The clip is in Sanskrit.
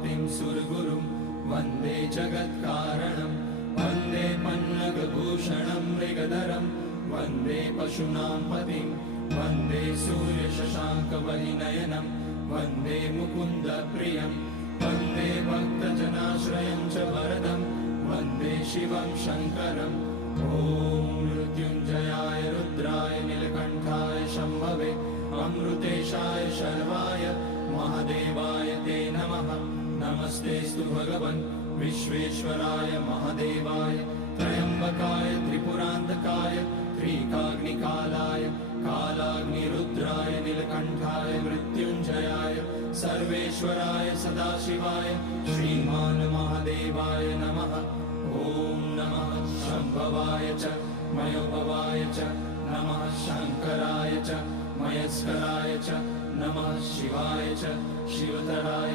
पतिं सुरगुरुं वन्दे जगत्कारणं वन्दे पन्नगभूषणं मृगधरं वन्दे पशूनां पतिं वन्दे सूर्यशशाङ्कवलिनयनं वन्दे मुकुन्दप्रियं वन्दे भक्तजनाश्रयं च वरदं वन्दे शिवं शङ्करम् ॐ मृत्युञ्जयाय रुद्राय नीलकण्ठाय शम्भवे अमृतेशाय शर्वाय महादेवाय ते नमः। नमस्तेऽस्तु भगवन् विश्वेश्वराय महादेवाय त्र्यम्बकाय त्रिपुरान्तकाय त्रिकाग्निकालाय कालाग्निरुद्राय नीलकण्ठाय मृत्युञ्जयाय सर्वेश्वराय सदाशिवाय श्रीमान् महादेवाय नमः। ॐ नमः शम्भवाय च मयोभवाय च नमः शङ्कराय च मयस्कराय च नमः शिवाय च शिवतराय